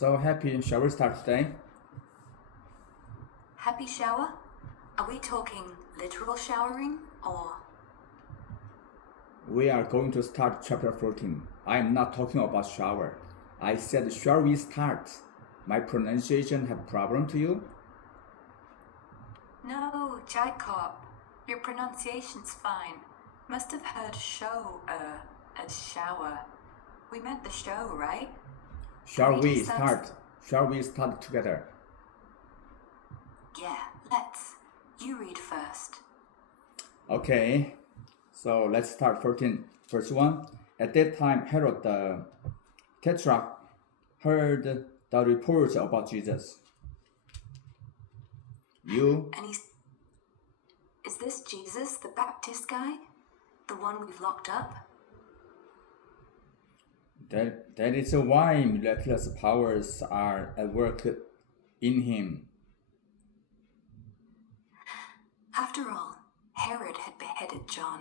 So happy. Shall we start today? Happy shower? Are we talking literal showering or... We are going to start chapter 14. I am not talking about shower. I said, shall we start? My pronunciation have problem to you? No, Jacob. Your pronunciation's fine. Must have heard show, as shower. We meant the show, right? Shall we start? Shall we start together? Yeah, let's. You read first. Okay, so let's start 14. First one. At that time, Herod the Tetrarch heard the reports about Jesus. And is this Jesus, the Baptist guy? The one we've locked up? That is why miraculous powers are at work in him. After all, Herod had beheaded John,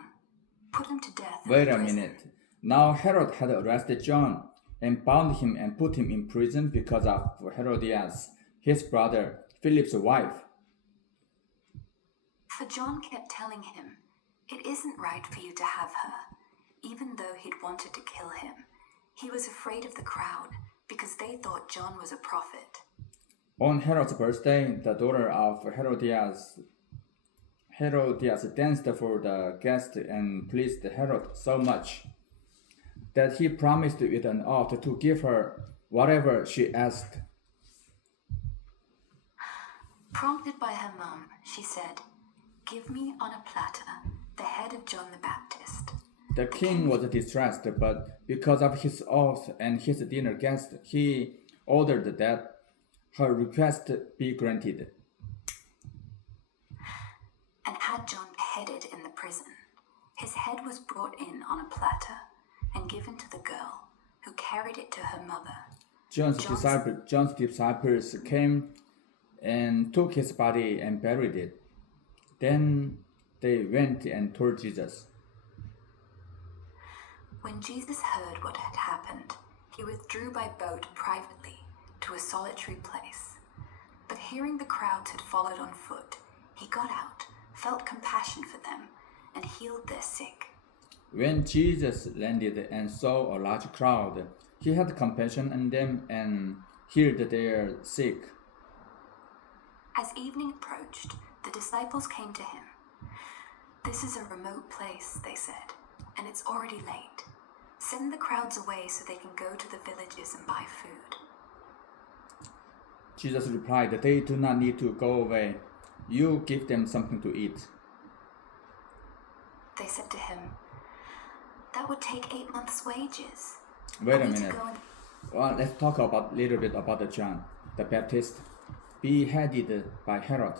put him to death. Wait a minute. Now Herod had arrested John and bound him and put him in prison because of Herodias, his brother Philip's wife. For John kept telling him, it isn't right for you to have her, even though he'd wanted to kill him. He was afraid of the crowd because they thought John was a prophet. On Herod's birthday, the daughter of Herodias danced for the guests and pleased Herod so much that he promised with an oath to give her whatever she asked. Prompted by her mom, she said, "Give me on a platter the head of John the Baptist." The king was distressed, but because of his oath and his dinner guest, he ordered that her request be granted. And had John beheaded in the prison, his head was brought in on a platter and given to the girl, who carried it to her mother. John's disciples came and took his body and buried it. Then they went and told Jesus. When Jesus heard what had happened, he withdrew by boat privately to a solitary place. But hearing the crowds had followed on foot, he got out, felt compassion for them, and healed their sick. When Jesus landed and saw a large crowd, he had compassion on them and healed their sick. As evening approached, the disciples came to him. "This is a remote place," they said, "and it's already late. Send the crowds away so they can go to the villages and buy food." Jesus replied, "They do not need to go away. You give them something to eat." They said to him, "That would take 8 months' wages." Wait a minute. Well, let's talk a little bit about John the Baptist, beheaded by Herod.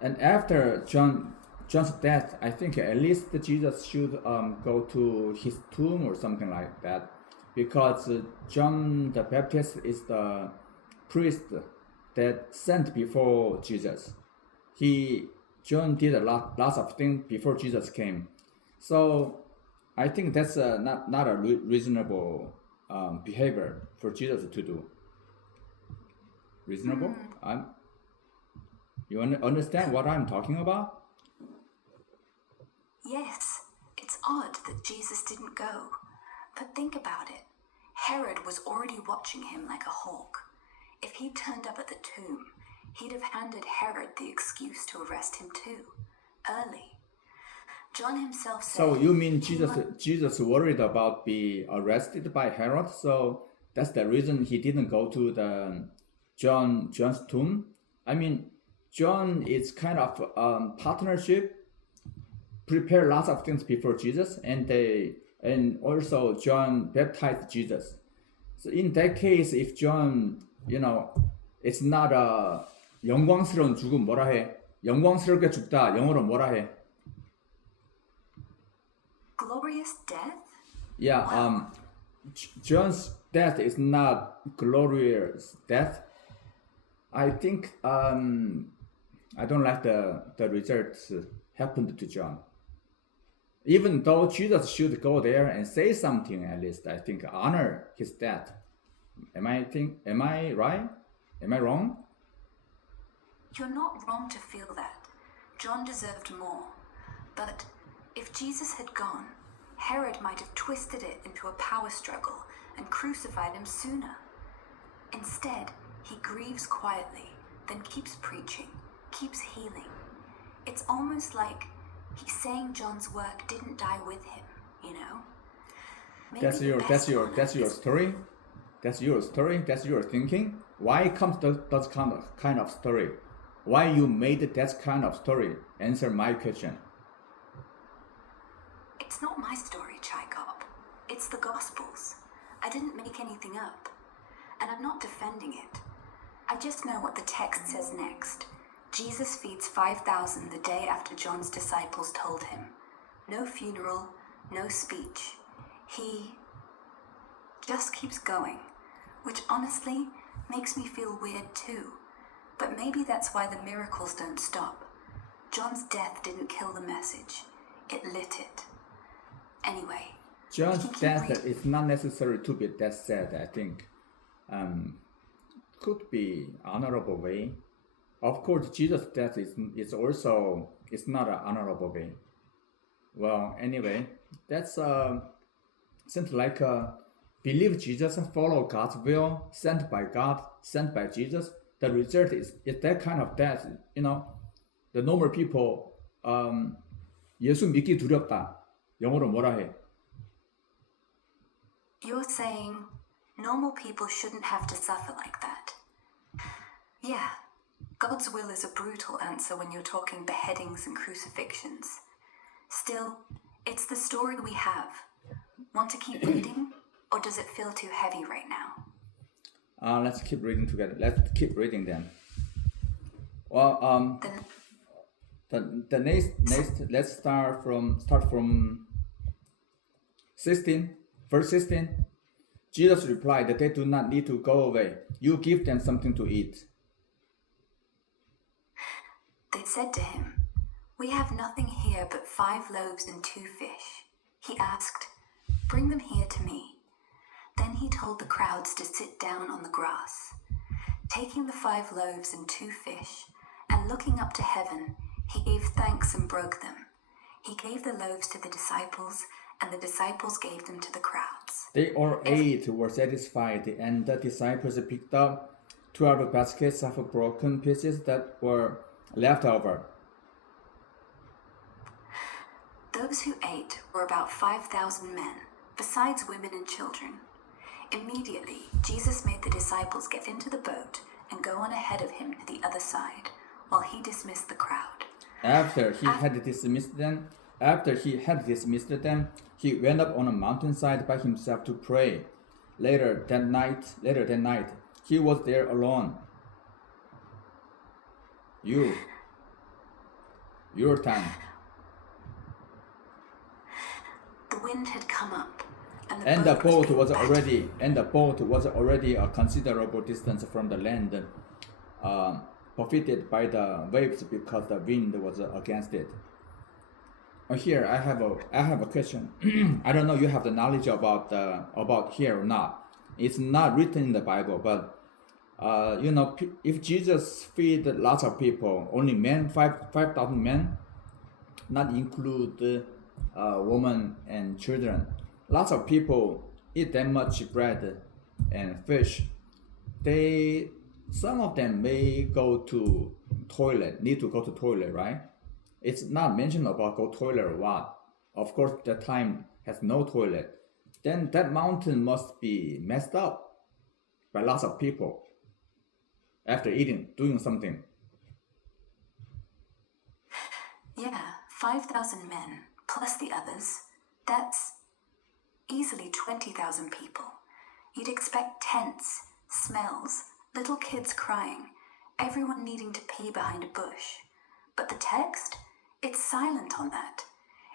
And after John's death, I think at least Jesus should go to his tomb or something like that, because John the Baptist is the priest that sent before Jesus. John did lots of things before Jesus came, so I think that's not a reasonable behavior for Jesus to do. Reasonable? You understand what I'm talking about? Yes, it's odd that Jesus didn't go. But think about it. Herod was already watching him like a hawk. If he'd turned up at the tomb, he'd have handed Herod the excuse to arrest him too, early. John himself said... So you mean Jesus worried about being arrested by Herod, so that's the reason he didn't go to the John's tomb? I mean, John is kind of partnership, prepare lots of things before Jesus, and also John baptized Jesus. So in that case, if John, it's not a 영광스러운 죽음, 뭐라 해? 영광스럽게 죽다, 영어로 뭐라 해? Glorious death? Yeah, wow. John's death is not glorious death. I think I don't like the results happened to John. Even though Jesus should go there and say something, at least I think honor his death. Am I right? Am I wrong? You're not wrong to feel that. John deserved more. But if Jesus had gone, Herod might have twisted it into a power struggle and crucified him sooner. Instead, he grieves quietly, then keeps preaching, keeps healing. It's almost like he's saying John's work didn't die with him, you know? Maybe That's your story. That's your story. That's your thinking. Why comes that kind of story? Why you made that kind of story? Answer my question. It's not my story, Chaikop. It's the Gospels. I didn't make anything up. And I'm not defending it. I just know what the text says next. Jesus feeds 5,000 the day after John's disciples told him. No funeral, no speech. He just keeps going, which honestly makes me feel weird too. But maybe that's why the miracles don't stop. John's death didn't kill the message. It lit it. Anyway. John's death is not necessary to be that sad, I think. Could be honorable way. Of course, Jesus' death is also not an honorable way. Well, anyway, that's seems like believe Jesus, follow God's will, sent by God, sent by Jesus. The result is that kind of death. You know, the normal people. 예수 믿기 두렵다. 영어로 뭐라 해? You're saying normal people shouldn't have to suffer like that. Yeah, God's will is a brutal answer when you're talking beheadings and crucifixions. Still, it's the story we have. Want to keep reading, or does it feel too heavy right now? Let's keep reading together. Let's keep reading then. Well, the next let's start from 16, verse 16. Jesus replied that they do not need to go away. You give them something to eat. They said to him, "We have nothing here but 5 loaves and 2 fish." He asked, "Bring them here to me." Then he told the crowds to sit down on the grass. Taking the 5 loaves and 2 fish, and looking up to heaven, he gave thanks and broke them. He gave the loaves to the disciples, and the disciples gave them to the crowds. They all ate, were satisfied, and the disciples picked up 12 baskets of broken pieces that were left over. Those who ate were about 5,000 men, besides women and children. Immediately, Jesus made the disciples get into the boat and go on ahead of him to the other side, while he dismissed the crowd. After he had dismissed them, he went up on a mountainside by himself to pray. Later that night, he was there alone. Your time. The wind had come up, And the boat was already a considerable distance from the land, buffeted by the waves because the wind was against it. Here I have a question. I don't know you have the knowledge about here or not. It's not written in the Bible, but if Jesus feed lots of people, only men, 5,000 men, not include women and children. Lots of people eat that much bread and fish. Some of them may go to toilet, need to go to toilet, right? It's not mentioned about go toilet or what. Of course, that time has no toilet. Then that mountain must be messed up by lots of people after eating, doing something. Yeah, 5,000 men, plus the others. That's easily 20,000 people. You'd expect tents, smells, little kids crying, everyone needing to pee behind a bush. But the text? It's silent on that.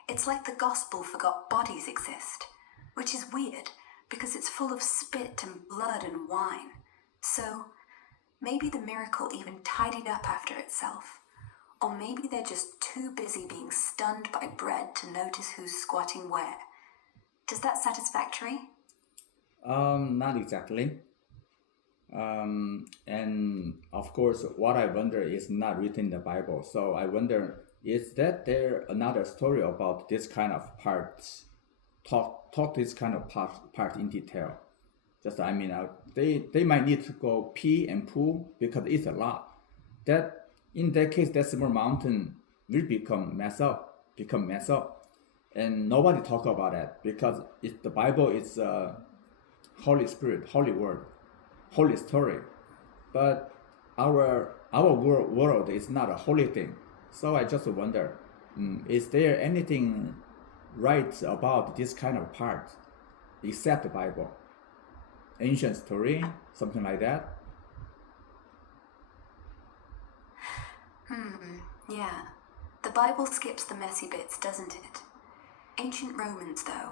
It's like the gospel forgot bodies exist, which is weird because it's full of spit and blood and wine. So maybe the miracle even tidied up after itself. Or maybe they're just too busy being stunned by bread to notice who's squatting where. Does that satisfactory? Not exactly. And of course, what I wonder is not written in the Bible. So I wonder, is that there another story about this kind of parts? Talk this kind of part in detail. Just they might need to go pee and poo because it's a lot. That in that case, that small mountain will become mess up, and nobody talk about that because the Bible is Holy Spirit, Holy Word, Holy story. But our world is not a holy thing. So I just wonder, is there anything right about this kind of part except the Bible? Ancient story, something like that? Yeah. The Bible skips the messy bits, doesn't it? Ancient Romans, though,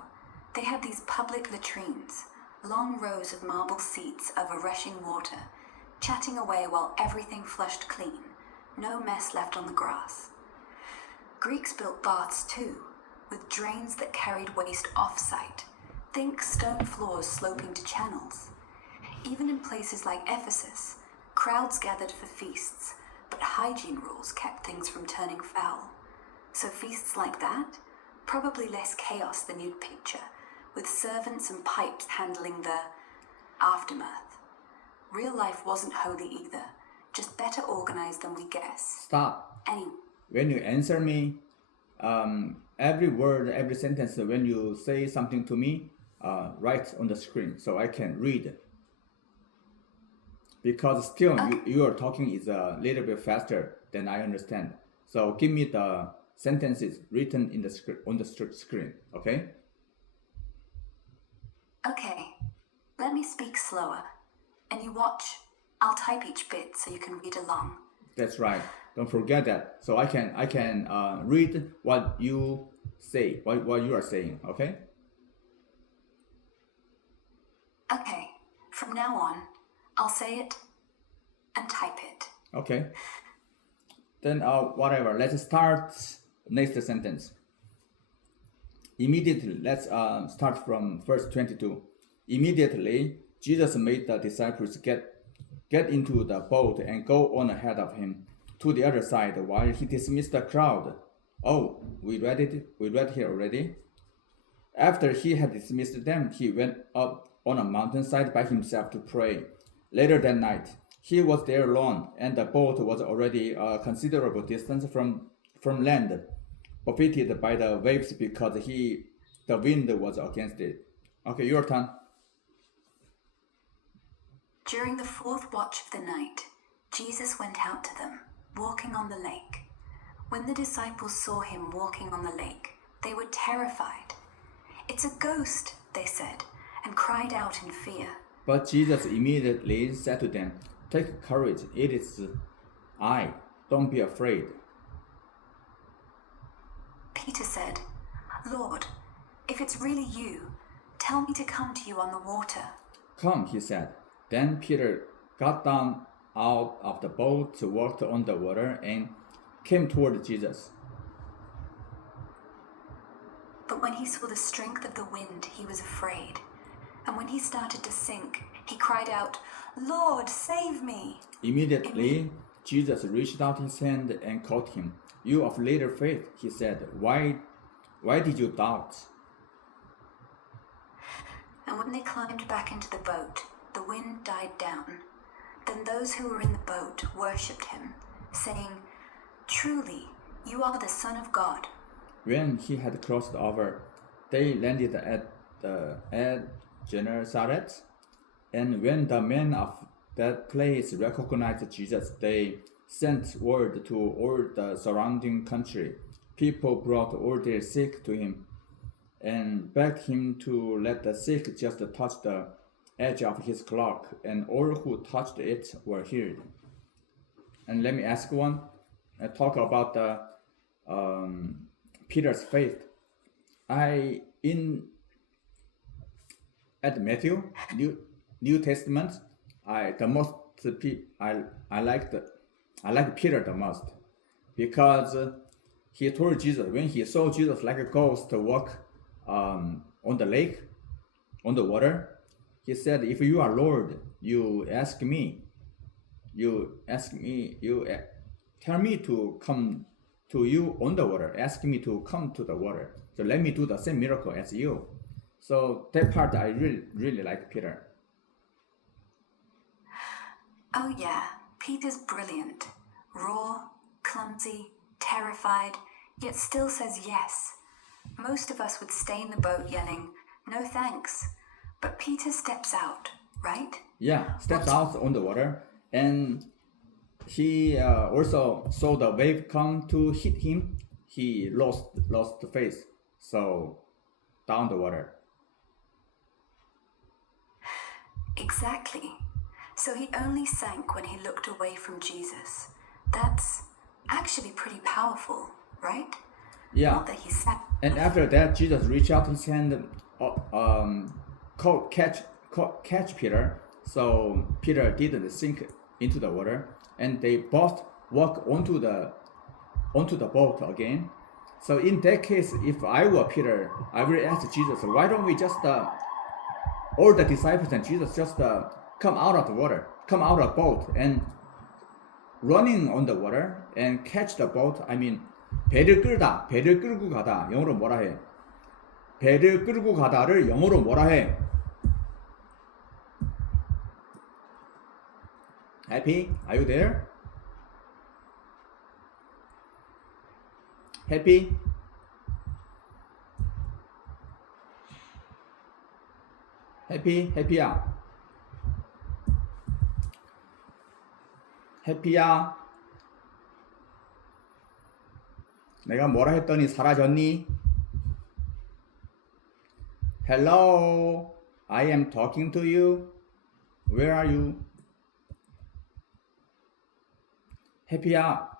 they had these public latrines, long rows of marble seats over rushing water, chatting away while everything flushed clean, no mess left on the grass. Greeks built baths too, with drains that carried waste off-site, think stone floors sloping to channels. Even in places like Ephesus, crowds gathered for feasts, but hygiene rules kept things from turning foul. So feasts like that, probably less chaos than you'd picture, with servants and pipes handling the aftermath. Real life wasn't holy either, just better organized than we guess. Stop. Anyway. When you answer me, every word, every sentence, when you say something to me, write on the screen so I can read. Because still you are talking is a little bit faster than I understand. So give me the sentences written in the on the screen, okay? Okay, let me speak slower, and you watch. I'll type each bit so you can read along. That's right. Don't forget that. So I can read what you say, what you are saying, okay? Okay, from now on, I'll say it and type it. Okay. Then whatever. Let's start next sentence. Immediately, let's start from verse 22. Immediately, Jesus made the disciples get into the boat and go on ahead of him to the other side while he dismissed the crowd. Oh, we read here already. After he had dismissed them, he went up on a mountainside by himself to pray. Later that night, he was there alone, and the boat was already a considerable distance from land, buffeted by the waves because the wind was against it. Okay, your turn. During the fourth watch of the night, Jesus went out to them, walking on the lake. When the disciples saw him walking on the lake, they were terrified. "It's a ghost," they said, and cried out in fear. But Jesus immediately said to them, "Take courage, it is I. Don't be afraid." Peter said, "Lord, if it's really you, tell me to come to you on the water." "Come," he said. Then Peter got down out of the boat, walked on the water, and came toward Jesus. But when he saw the strength of the wind, he was afraid. And when he started to sink, he cried out, "Lord, save me!" Immediately, Jesus reached out his hand and caught him. "You of little faith," he said, why did you doubt?" And when they climbed back into the boat, the wind died down. Then those who were in the boat worshipped him, saying, "Truly, you are the Son of God." When he had crossed over, they landed at Gennesaret. And when the men of that place recognized Jesus, they sent word to all the surrounding country. People brought all their sick to him and begged him to let the sick just touch the edge of his cloak, and all who touched it were healed. And let me ask one, talk about the Peter's faith. At Matthew, New Testament, I like Peter the most, because he told Jesus, when he saw Jesus like a ghost walk on the lake, on the water, he said, "If you are Lord, you tell me to come to you on the water, ask me to come to the water. So let me do the same miracle as you. So that part I really like Peter. Oh yeah, Peter's brilliant. Raw, clumsy, terrified, yet still says yes. Most of us would stay in the boat yelling, no thanks. But Peter steps out, right? Yeah, steps out on the water, and he also saw the wave come to hit him. He lost the face, so down the water. Exactly. So he only sank when he looked away from Jesus. That's actually pretty powerful, right? Yeah. Not that he sank. And after that, Jesus reached out his hand, catch Peter. So Peter didn't sink into the water, and they both walk onto the boat again. So in that case, if I were Peter, I will ask Jesus, why don't we just all the disciples and Jesus just come out of the water, come out of the boat, and running on the water and catch the boat. I mean, 배를 끌고 가다. 영어로 뭐라 해? 배를 끌고 가다를 영어로 뭐라 해? Happy? Are you there? Happy? 해피야. 해피야. 내가 뭐라 했더니 사라졌니? Hello, I am talking to you. Where are you? 해피야.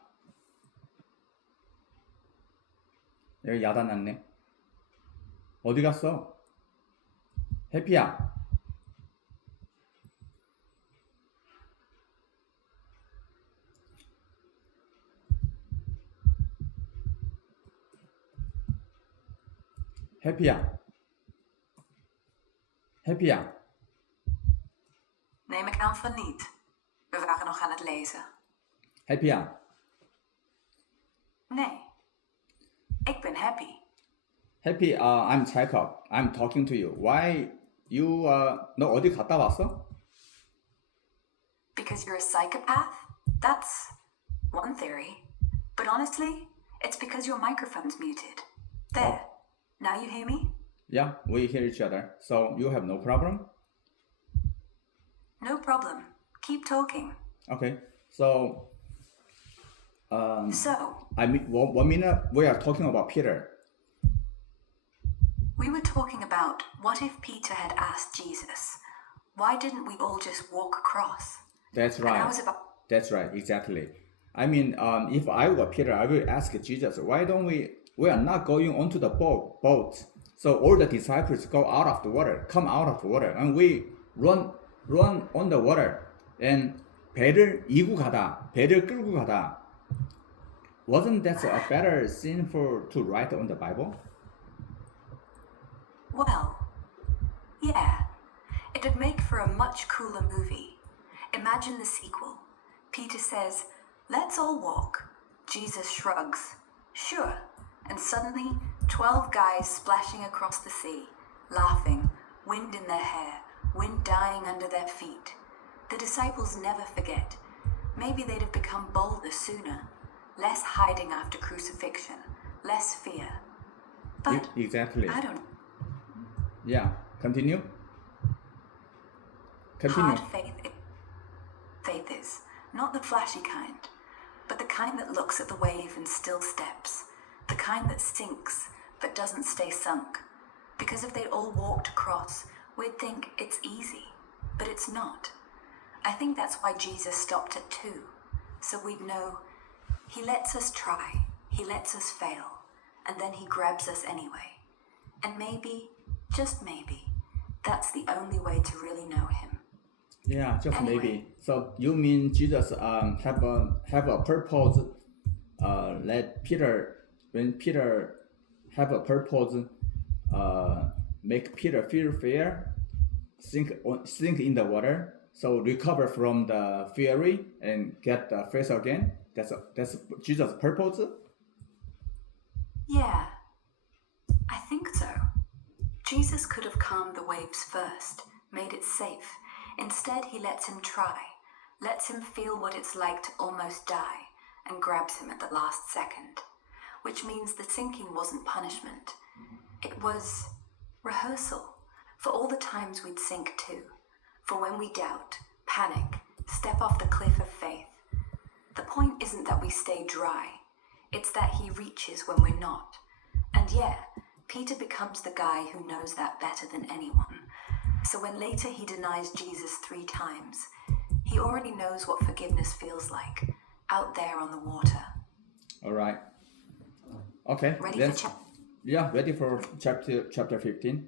여기 야단 났네. 어디 갔어? 해피야. 해피야. 해피야. Neem ik aan van niet. We waren nog aan het lezen. 해피야. Nee. Ik ben happy. Happy, I'm Jacob. I'm talking to you. Why you, 너 어디 갔다 왔어? Because you're a psychopath? That's one theory. But honestly, it's because your microphone's muted. There. Now you hear me? Yeah, we hear each other. So you have no problem? No problem. Keep talking. Okay. So, So, I mean, 1 minute we are talking about Peter. we were talking about what if Peter had asked Jesus, why didn't we all just walk across? That's And I right. was about That's right. Exactly. I mean, if I were Peter, I will ask Jesus, why don't we are not going onto the boat. So all the disciples go out of the water, come out of the water, and we run on the water. And 배를 끌고 가다. Wasn't that a better scene to write on the Bible? Well, yeah, it'd make for a much cooler movie. Imagine the sequel. Peter says, let's all walk. Jesus shrugs, sure. And suddenly, 12 guys splashing across the sea, laughing, wind in their hair, wind dying under their feet. The disciples never forget. Maybe they'd have become bolder sooner. Less hiding after crucifixion, less fear. But Exactly. I don't know. Yeah. Continue. Hard faith is not the flashy kind, but the kind that looks at the wave and still steps, the kind that sinks but doesn't stay sunk. Because if they all walked across, we'd think it's easy, but it's not. I think that's why Jesus stopped at 2, so we'd know he lets us try, he lets us fail, and then he grabs us anyway. And maybe, just maybe, that's the only way to really know him. Yeah, just Anyway. maybe. So you mean Jesus have a purpose? When Peter have a purpose, make Peter feel fear, sink in the water. so recover from the fury and get the faith again. That's Jesus' purpose. Yeah, I think so. Jesus could have calmed the waves first, made it safe. Instead, he lets him try, lets him feel what it's like to almost die, and grabs him at the last second. Which means the sinking wasn't punishment. It was rehearsal for all the times we'd sink too. For when we doubt, panic, step off the cliff of faith. The point isn't that we stay dry. It's that he reaches when we're not. And yeah, Peter becomes the guy who knows that better than anyone. So when later he denies Jesus 3 times, he already knows what forgiveness feels like, out there on the water. All right. Okay. Ready for chapter 15.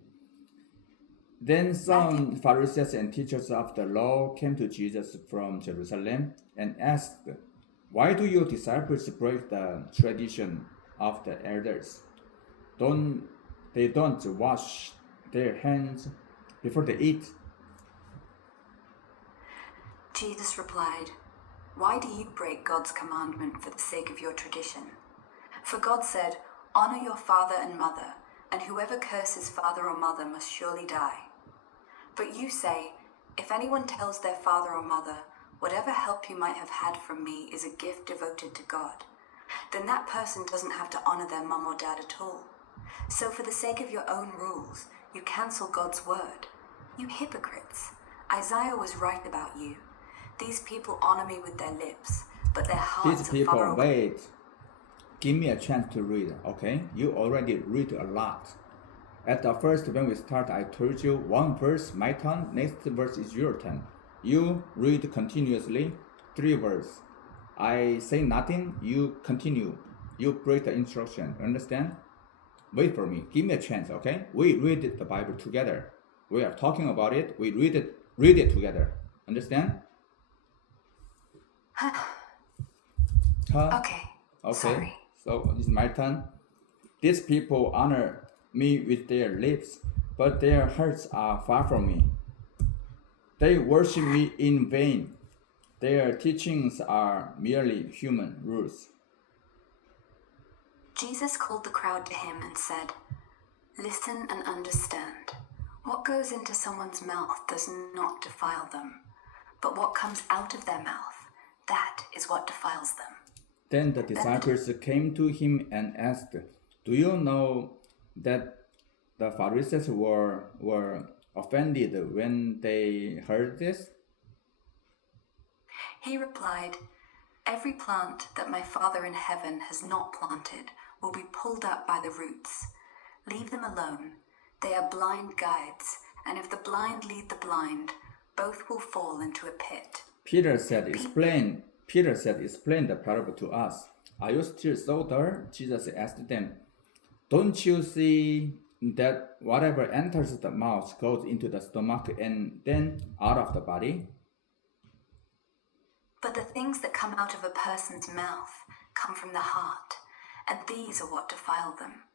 Then some Pharisees and teachers of the law came to Jesus from Jerusalem and asked, "Why do your disciples break the tradition of the elders? They don't wash their hands before they eat?" Jesus replied, "Why do you break God's commandment for the sake of your tradition? For God said, 'Honor your father and mother,' and whoever curses father or mother must surely die. But you say, 'If anyone tells their father or mother, whatever help you might have had from me is a gift devoted to God,' then that person doesn't have to honor their mom or dad at all. So for the sake of your own rules, you cancel God's word. You hypocrites. Isaiah was right about you. These people honor me with their lips, but their hearts are far away." Wait. Give me a chance to read, okay? You already read a lot. At the first, when we start, I told you 1 verse, my turn, next verse is your turn. You read continuously, 3 verses. I say nothing, you continue. You break the instruction, understand? Wait for me, give me a chance, okay? We read the Bible together. We are talking about it, we read it together. Understand? Okay. Sorry. So it's my turn. These people honor me with their lips, but their hearts are far from me. They worship me in vain. Their teachings are merely human rules. Jesus called the crowd to him and said, "Listen and understand. What goes into someone's mouth does not defile them, but what comes out of their mouth, that is what defiles them." Then the disciples came to him and asked, "Do you know that the Pharisees were offended when they heard this?" He replied, "Every plant that my Father in heaven has not planted will be pulled up by the roots. Leave them alone. They are blind guides, and if the blind lead the blind, both will fall into a pit." Peter said, explain the parable to us. "Are you still so dull?" Jesus asked them. "Don't you see that whatever enters the mouth goes into the stomach and then out of the body? But the things that come out of a person's mouth come from the heart, and these are what defile them.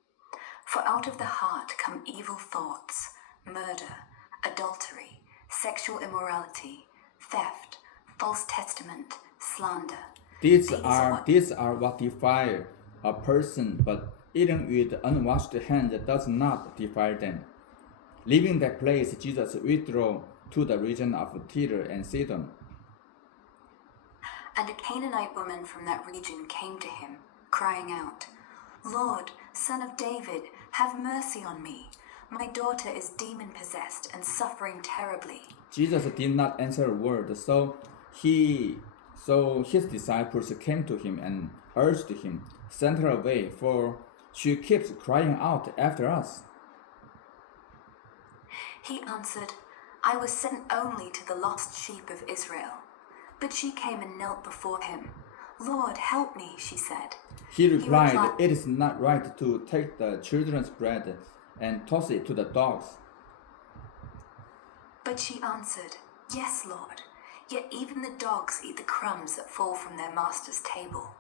For out of the heart come evil thoughts, murder, adultery, sexual immorality, theft, false testament, slander. These are what defile a person, but eating with unwashed hands does not defile them." Leaving that place, Jesus withdrew to the region of Tyre and Sidon. And a Canaanite woman from that region came to him, crying out, "Lord, Son of David, have mercy on me. My daughter is demon-possessed and suffering terribly." Jesus did not answer a word, so his disciples came to him and urged him, "Send her away, for she keeps crying out after us." He answered, "I was sent only to the lost sheep of Israel." But she came and knelt before him. "Lord, help me," she said. He replied, "It is not right to take the children's bread and toss it to the dogs." But she answered, "Yes, Lord, yet even the dogs eat the crumbs that fall from their master's table."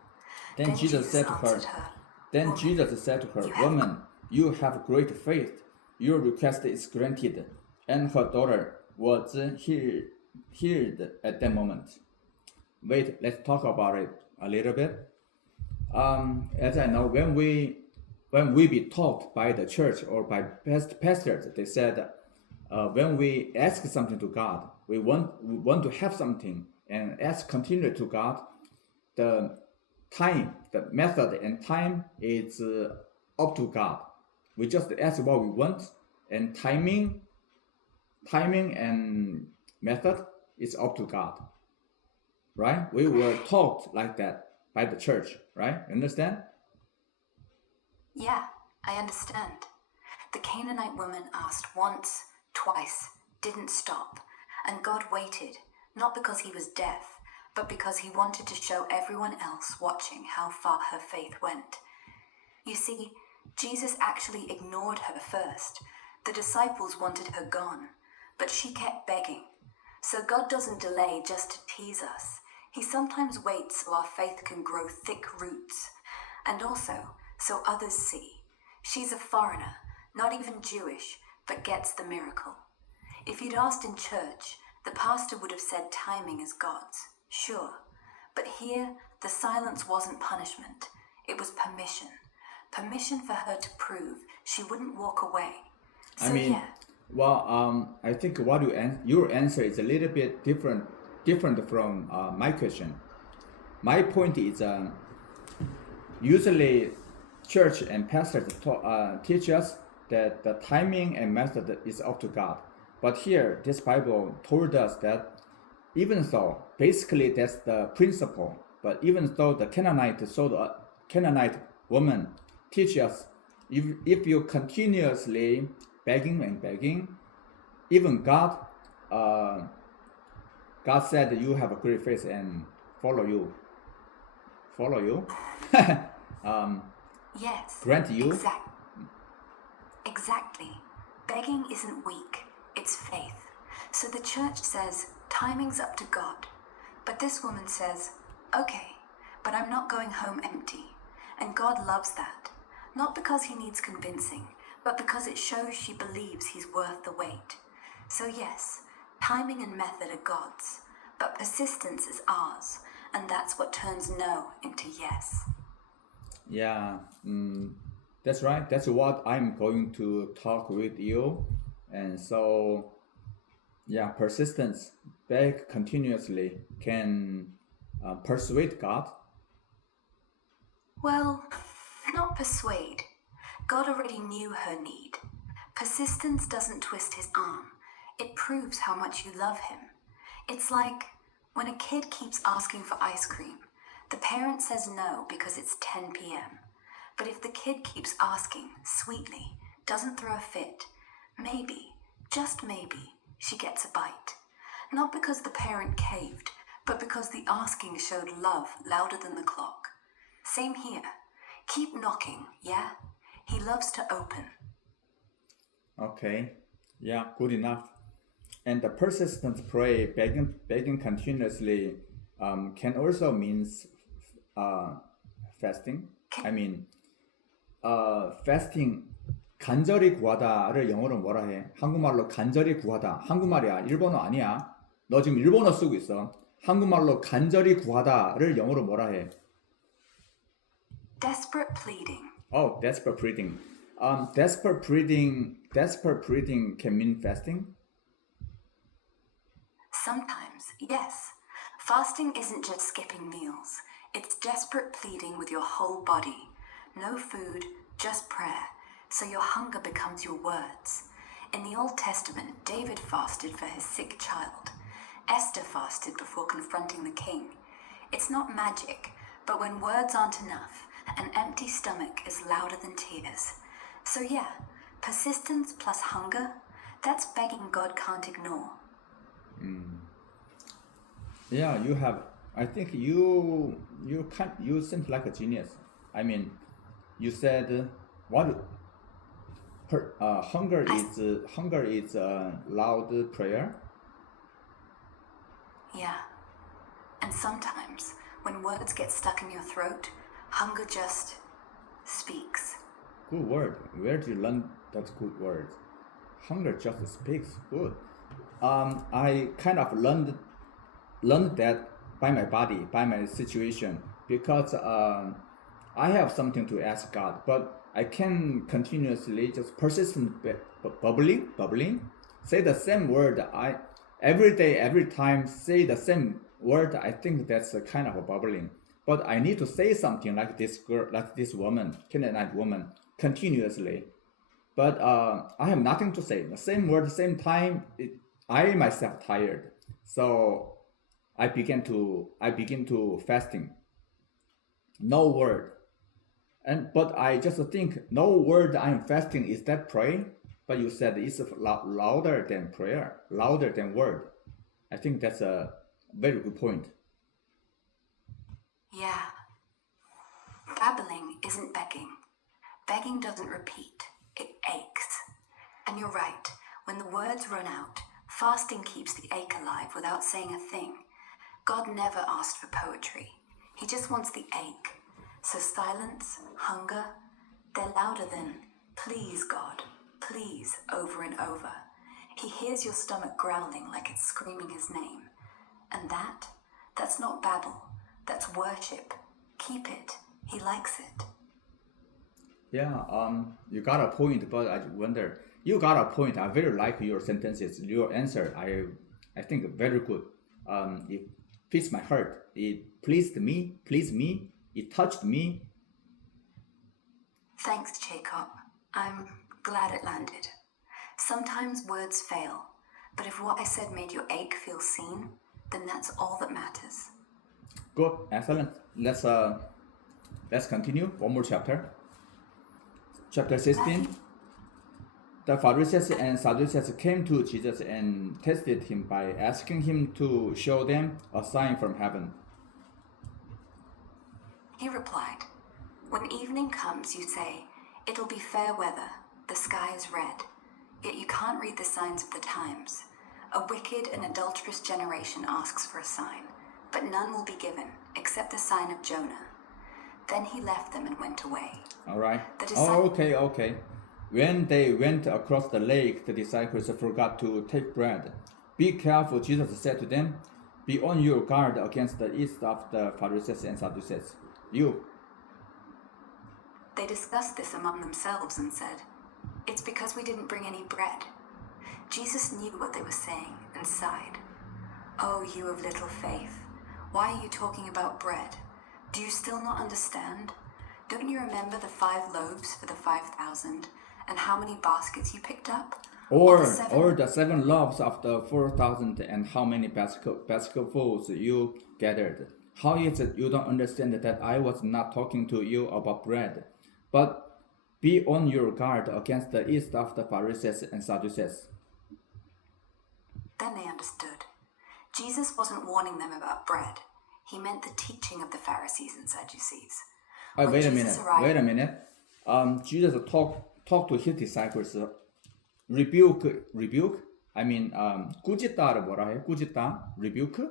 Then Jesus said to her, "Woman, you have great faith. Your request is granted." And her daughter was at that moment. Wait, let's talk about it a little bit. As I know, when we be taught by the church or by pastors, they said when we ask something to God, we want to have something and ask continually to God. The time, the method and time is up to God. We just ask what we want, and timing and method is up to God. Right? We were taught like that by the church, right? Understand? Yeah, I understand. The Canaanite woman asked once, twice, didn't stop, and God waited, not because he was deaf, but because he wanted to show everyone else watching how far her faith went. You see, Jesus actually ignored her first. The disciples wanted her gone, but she kept begging. So God doesn't delay just to tease us. He sometimes waits so our faith can grow thick roots, and also so others see. She's a foreigner, not even Jewish, but gets the miracle. If you'd asked in church, the pastor would have said timing is God's, sure. But here, the silence wasn't punishment. It was permission. Permission for her to prove she wouldn't walk away. So yeah. Well, I think what your answer is a little bit different from my question. My point is usually church and pastors teach us that the timing and method is up to God. But here, this Bible told us that even though, basically that's the principle, but even though the Canaanite woman teach us, if you continuously begging and begging, even God said you have a great faith and follow you. Yes. Grant you. Exactly. Begging isn't weak, it's faith. So the church says, timing's up to God. But this woman says, okay, but I'm not going home empty. And God loves that. Not because he needs convincing, but because it shows she believes he's worth the wait. So yes, timing and method are God's, but persistence is ours, and that's what turns no into yes. Yeah, that's right. That's what I'm going to talk with you. And so, yeah, persistence, beg continuously, can persuade God. Well, not persuade. God already knew her need. Persistence doesn't twist his arm. It proves how much you love him. It's like when a kid keeps asking for ice cream. The parent says no because it's 10 p.m. But if the kid keeps asking sweetly, doesn't throw a fit, maybe, just maybe, she gets a bite. Not because the parent caved, but because the asking showed love louder than the clock. Same here. Keep knocking, yeah? He loves to open. Okay, yeah, good enough. And the persistent prayer, begging continuously, can also means fasting. Fasting, 간절히 구하다를 영어로 뭐라 해? 한국말로 간절히 구하다. 한국말이야, 일본어 아니야. 너 지금 일본어 쓰고 있어. 한국말로 간절히 구하다를 영어로 뭐라 해? Desperate pleading. Oh, desperate pleading. Desperate pleading can mean fasting? Sometimes, yes. Fasting isn't just skipping meals. It's desperate pleading with your whole body. No food, just prayer. So your hunger becomes your words. In the Old Testament, David fasted for his sick child. Esther fasted before confronting the king. It's not magic, but when words aren't enough, an empty stomach is louder than tears. So yeah, persistence plus hunger, that's begging God can't ignore. Yeah, you have. I think you seem like a genius. I mean, you said hunger is a loud prayer. Yeah, and sometimes when words get stuck in your throat, hunger just speaks. Good word. Where did you learn that good word? Hunger just speaks. Good. I kind of learned that by my body, by my situation, because I have something to ask God, but I can continuously just persistent bubbling, say the same word. I every day, every time say the same word. I think that's a kind of a bubbling. But I need to say something like this girl, like this woman, Canaanite woman, continuously. But I have nothing to say. The same word, same time. I myself tired, so I begin to fasting. No word, but I just think no word. I'm fasting. Is that pray? But you said it's louder than prayer, louder than word. I think that's a very good point. Yeah. Babbling isn't begging. Begging doesn't repeat, it aches. And you're right, when the words run out, fasting keeps the ache alive without saying a thing. God never asked for poetry. He just wants the ache. So silence, hunger, they're louder than, please God, please, over and over. He hears your stomach growling like it's screaming his name. And that's not babble. That's worship. Keep it. He likes it. Yeah, you got a point, but I wonder. You got a point. I very like your sentences, your answer. I think very good. It fits my heart. It pleased me. It touched me. Thanks, Jacob. I'm glad it landed. Sometimes words fail, but if what I said made your ache feel seen, then that's all that matters. Good, excellent. Let's continue. One more chapter. Chapter 16. The Pharisees and Sadducees came to Jesus and tested him by asking him to show them a sign from heaven. He replied, when evening comes, you say, it'll be fair weather, the sky is red, yet you can't read the signs of the times. A wicked and adulterous generation asks for a sign, but none will be given except the sign of Jonah. Then he left them and went away. All right. Okay. When they went across the lake, the disciples forgot to take bread. Be careful, Jesus said to them. Be on your guard against the yeast of the Pharisees and Sadducees. They discussed this among themselves and said, it's because we didn't bring any bread. Jesus knew what they were saying and sighed. Oh, you of little faith, why are you talking about bread? Do you still not understand? Don't you remember the 5 loaves for the 5,000 and how many baskets you picked up? Or the 7 loaves of the 4,000 and how many basketfuls you gathered? How is it you don't understand that I was not talking to you about bread, but be on your guard against the yeast of the Pharisees and Sadducees? Then they understood. Jesus wasn't warning them about bread. He meant the teaching of the Pharisees and Sadducees. Wait a minute. Jesus talked to his disciples. Rebuke. I mean, 꾸짖다를 뭐라 해? 꾸짖다? Rebuke?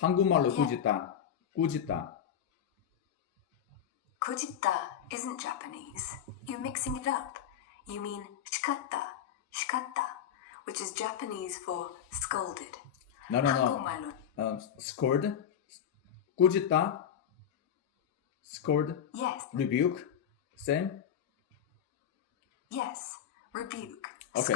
한국말로 꾸짖다. 꾸짖다 isn't Japanese. You're mixing it up. You mean shikatta, which is Japanese for scolded. No. Scold? 꾸짖다? Scold? Yes. Rebuke? Same? Yes. Rebuke. Okay.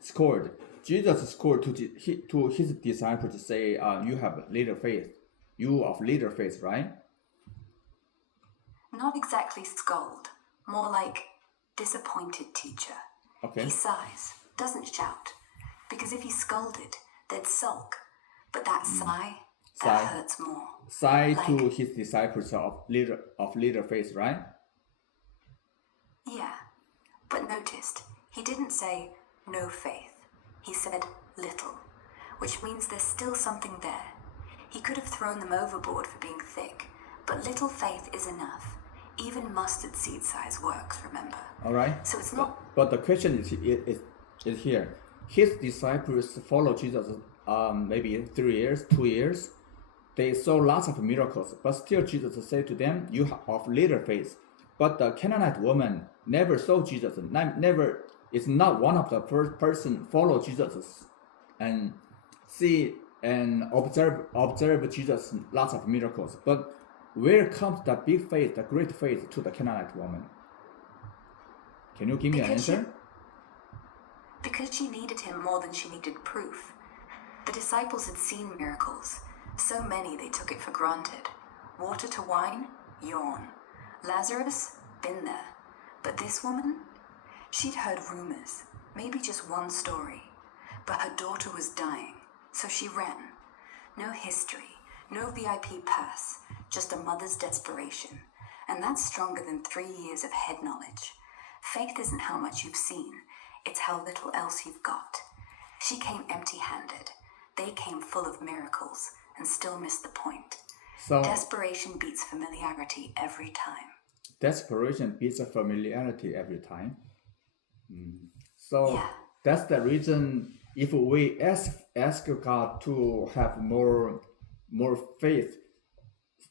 Scold. Jesus scored to his disciples to say, you have little faith. You of little faith, right? Not exactly scold. More like disappointed teacher. Okay. He sighs, doesn't shout. Because if he scolded, they'd sulk. But that sigh, that hurts more. Sigh like, to his disciples of little faith, right? Yeah. But noticed, he didn't say no faith. He said little, which means there's still something there. He could have thrown them overboard for being thick, but little faith is enough. Even mustard seed size works, remember? All right. So it's not... But the question is here. His disciples follow Jesus maybe 3 years, 2 years. They saw lots of miracles, but still Jesus said to them, you have of little faith. But the Canaanite woman never saw Jesus, never is not one of the first person follow Jesus and see and observe Jesus lots of miracles. But where comes the big faith, the great faith to the Canaanite woman? Can you give me an answer? Because she needed him more than she needed proof. The disciples had seen miracles, so many they took it for granted. Water to wine? Yawn. Lazarus? Been there. But this woman? She'd heard rumors, maybe just one story. But her daughter was dying, so she ran. No history, no VIP pass, just a mother's desperation. And that's stronger than 3 years of head knowledge. Faith isn't how much you've seen, it's how little else you've got. She came empty-handed. They came full of miracles and still missed the point. So Desperation beats familiarity every time. desperation beats familiarity every time. So Yeah. that's the reason if we ask God to have more faith,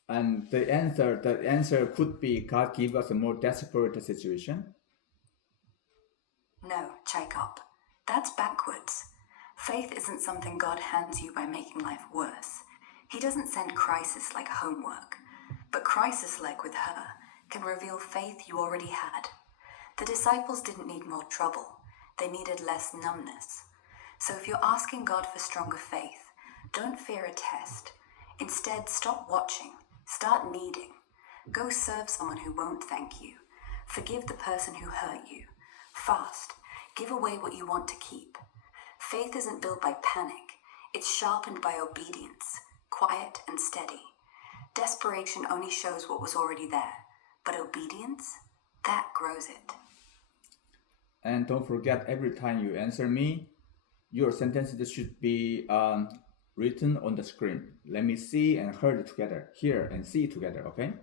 and the answer could be God give us a more desperate situation. No, Jacob. That's backwards. Faith isn't something God hands you by making life worse. He doesn't send crisis like homework. But crisis like with her can reveal faith you already had. The disciples didn't need more trouble. They needed less numbness. So if you're asking God for stronger faith, don't fear a test. Instead, stop watching. Start needing. Go serve someone who won't thank you. Forgive the person who hurt you. Fast. Give away what you want to keep. Faith isn't built by panic. It's sharpened by obedience, quiet and steady. Desperation only shows what was already there, but obedience, that grows it. And don't forget, every time you answer me, your sentences should be written on the screen. Let me see and hear together. Hear and see together, okay?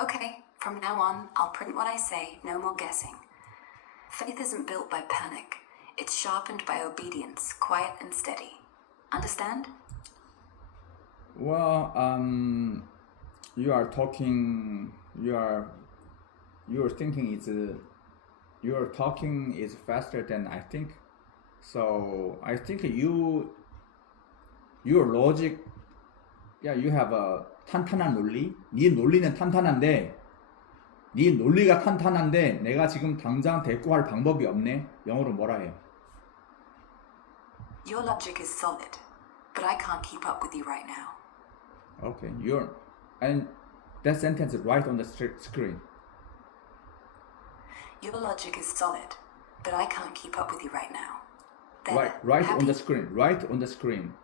Okay, from now on, I'll print what I say, no more guessing. Faith isn't built by panic. It's sharpened by obedience, quiet and steady. Understand? Well, your talking is faster than I think. So I think your logic, yeah, you have a 탄탄한 논리. 네 논리는 탄탄한데, 네 논리가 탄탄한데 내가 지금 당장 대꾸할 방법이 없네. 영어로 뭐라 해요? Your logic is solid, but I can't keep up with you right now. Okay, and that sentence is right on the screen. Your logic is solid, but I can't keep up with you right now. There, Right happy? on the screen. Right on the screen.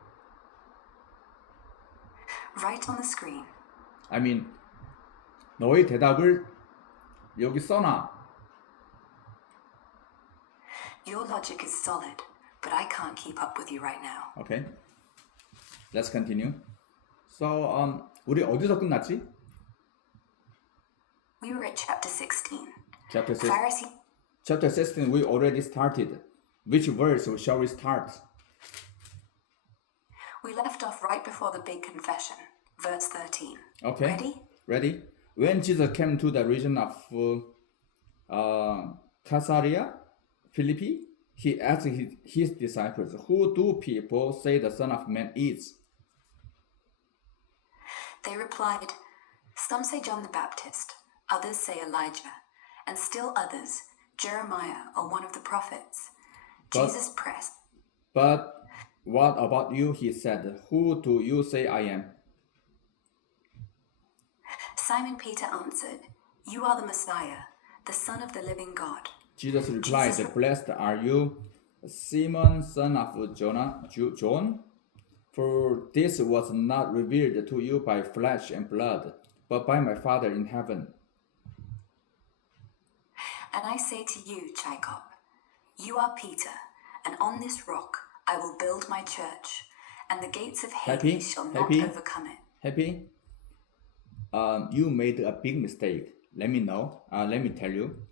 Right on the screen. I mean, 너의 대답을 여기 써놔. Your logic is solid, but I can't keep up with you right now. Okay. Let's continue. So, 우리 어디서 끝났지? We were at chapter 16. Chapter 16. Pharisee. Chapter 16, we already started. Which verse shall we start? We left off right before the big confession, verse 13. Okay. Ready? When Jesus came to the region of Caesarea Philippi, he asked his disciples, "Who do people say the Son of Man is?" They replied, "Some say John the Baptist, others say Elijah, and still others, Jeremiah or one of the prophets." Jesus pressed. But what about you? He said, "Who do you say I am?" Simon Peter answered, "You are the Messiah, the Son of the living God." Jesus replied, "Blessed are you, Simon, son of John, for this was not revealed to you by flesh and blood, but by my Father in heaven. And I say to you, Jacob, you are Peter, and on this rock I will build my church, and the gates of Hades shall not overcome it." Happy? You made a big mistake. Let me tell you.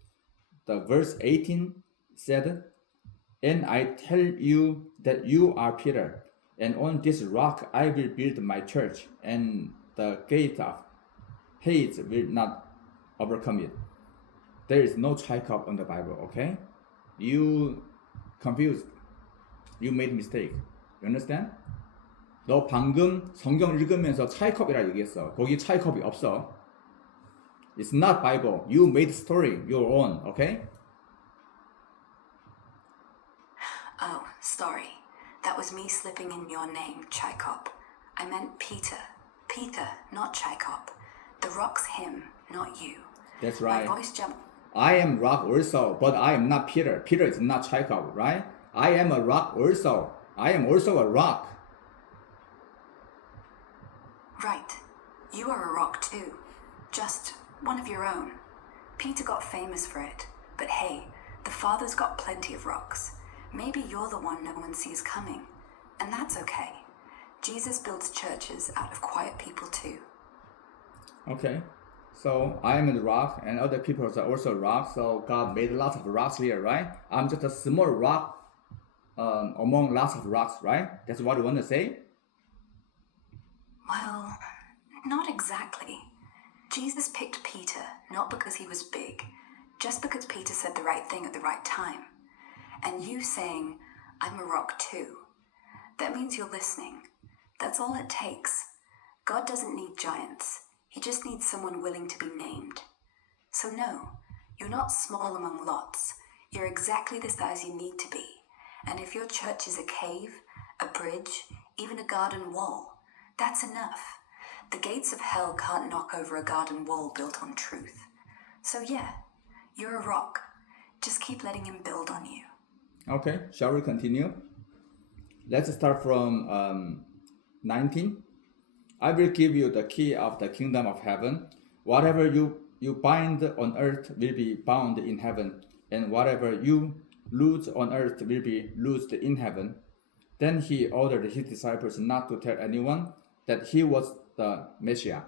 The verse 18 said, "And I tell you that you are Peter, and on this rock I will build my church, and the gate of Hades will not overcome it." There is no Jacob on the Bible, okay? You confused. You made mistake. You understand? 너 방금 성경 읽으면서 차이콥이라 얘기했어. 거기 차이콥이 없어. It's not Bible. You made story your own. Okay? Oh, sorry. That was me slipping in your name, Chaikop. I meant Peter. Peter, not Chaikop. The rock's him, not you. That's right. My voice jumped. I am rock also, but I am not Peter. Peter is not Chaikov, right? I am a rock also. I am also a rock. Right. You are a rock too. Just one of your own. Peter got famous for it. But hey, the Father's got plenty of rocks. Maybe you're the one no one sees coming. And that's okay. Jesus builds churches out of quiet people too. Okay. So I am the rock and other people are also rock. So God made lots of rocks here, right? I'm just a small rock among lots of rocks, right? That's what you want to say? Well, not exactly. Jesus picked Peter not because he was big, just because Peter said the right thing at the right time. And you saying, I'm a rock too. That means you're listening. That's all it takes. God doesn't need giants. He just needs someone willing to be named. So no, you're not small among lots. You're exactly the size you need to be. And if your church is a cave, a bridge, even a garden wall, that's enough. The gates of hell can't knock over a garden wall built on truth. So yeah, you're a rock. Just keep letting him build on you. Okay, shall we continue? Let's start from 19. I will give you the key of the kingdom of heaven. Whatever you bind on earth will be bound in heaven, and whatever you loose on earth will be loosed in heaven. Then he ordered his disciples not to tell anyone that he was the Messiah.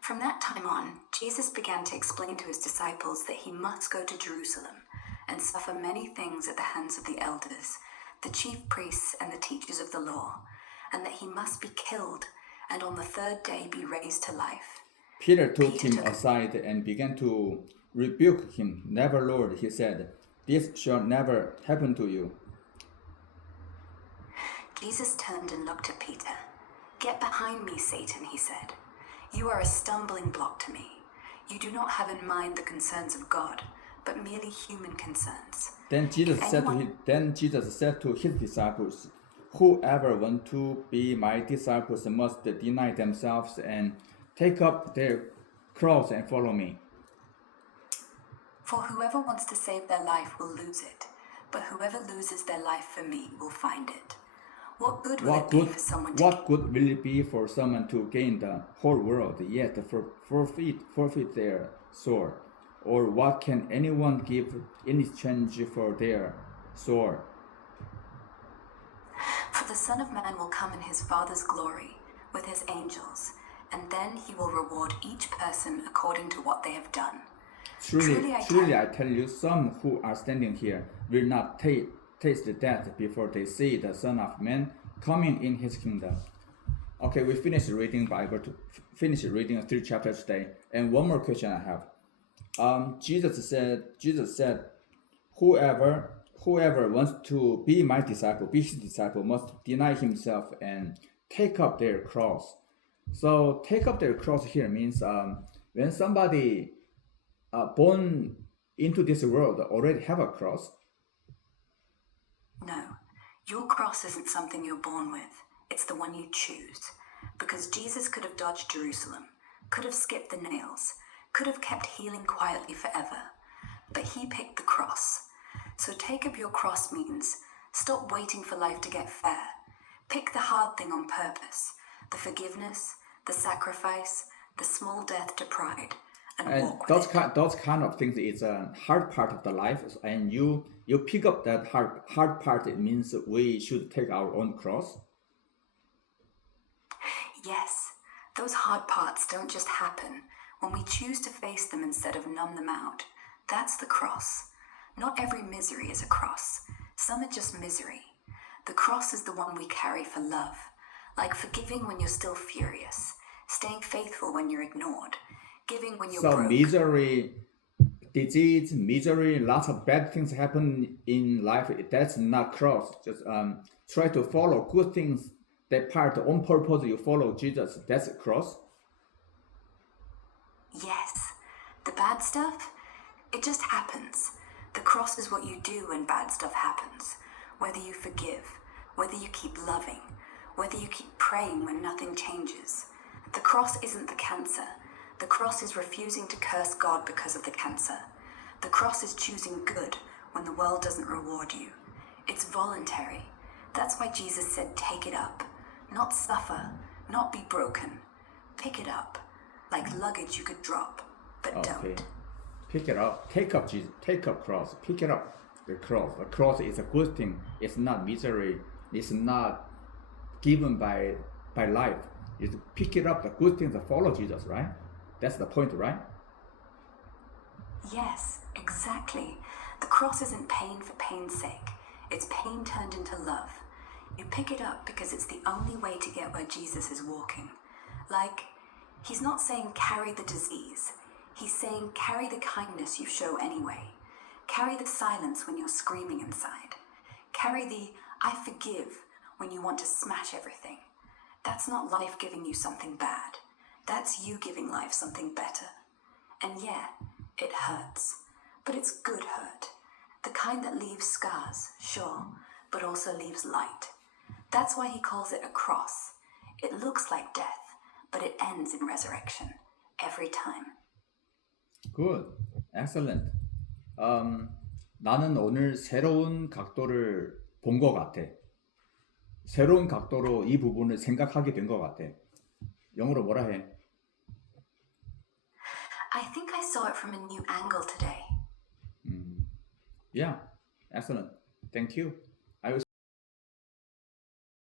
From that time on, Jesus began to explain to his disciples that he must go to Jerusalem and suffer many things at the hands of the elders, the chief priests and the teachers of the law, and that he must be killed and on the third day be raised to life. Peter took him aside and began to rebuke him. Never, Lord, he said, this shall never happen to you. Jesus turned and looked at Peter. Get behind me, Satan, he said. You are a stumbling block to me. You do not have in mind the concerns of God, but merely human concerns. Then Jesus said to his disciples, whoever wants to be my disciples must deny themselves and take up their cross and follow me. For whoever wants to save their life will lose it, but whoever loses their life for me will find it. What good will it be for someone to What good will it be for someone to gain the whole world, yet forfeit their soul? Or what can anyone give in exchange for their soul? For the Son of Man will come in his Father's glory with his angels, and then he will reward each person according to what they have done. Truly, I tell you, some who are standing here will not taste death before they see the Son of Man coming in his kingdom. Okay, we finished reading Bible finish reading 3 chapters today, and one more question I have. Jesus said, whoever wants to be my disciple, be his disciple, must deny himself and take up their cross. So take up their cross here means when somebody born into this world already have a cross. No, your cross isn't something you're born with. It's the one you choose. Because Jesus could have dodged Jerusalem, could have skipped the nails, could have kept healing quietly forever. But he picked the cross. So take up your cross means stop waiting for life to get fair. Pick the hard thing on purpose, the forgiveness, the sacrifice, the small death to pride, and walk with it. Those kind of things is a hard part of the life, and you pick up that hard part. It means we should take our own cross. Yes, those hard parts don't just happen. When we choose to face them instead of numb them out, that's the cross. Not every misery is a cross. Some are just misery. The cross is the one we carry for love, like forgiving when you're still furious, staying faithful when you're ignored, giving when you're broke. So misery disease, misery, lots of bad things happen in life. That's not cross. Just try to follow good things. That part on purpose you follow Jesus. That's a cross. Yes. The bad stuff, it just happens. The cross is what you do when bad stuff happens. Whether you forgive, whether you keep loving, whether you keep praying when nothing changes. The cross isn't the cancer. The cross is refusing to curse God because of the cancer. The cross is choosing good when the world doesn't reward you. It's voluntary. That's why Jesus said, take it up. Not suffer, not be broken. Pick it up, like luggage you could drop, but don't. Pick it up. Take up Jesus. Take up cross. Pick it up. The cross. The cross is a good thing. It's not misery. It's not given by life. You pick it up. The good things that follow Jesus, right? That's the point, right? Yes, exactly. The cross isn't pain for pain's sake. It's pain turned into love. You pick it up because it's the only way to get where Jesus is walking. Like, he's not saying carry the disease. He's saying carry the kindness you show anyway. Carry the silence when you're screaming inside. Carry the I forgive when you want to smash everything. That's not life giving you something bad. That's you giving life something better. And yeah, it hurts. But it's good hurt. The kind that leaves scars, sure, but also leaves light. That's why he calls it a cross. It looks like death, but it ends in resurrection. Every time. Good. Excellent. 나는 오늘 새로운 각도를 본 것 같아. 새로운 각도로 이 부분을 생각하게 된 것 같아. 영어로 뭐라 해? I think I saw it from a new angle today. Yeah. Excellent. Thank you.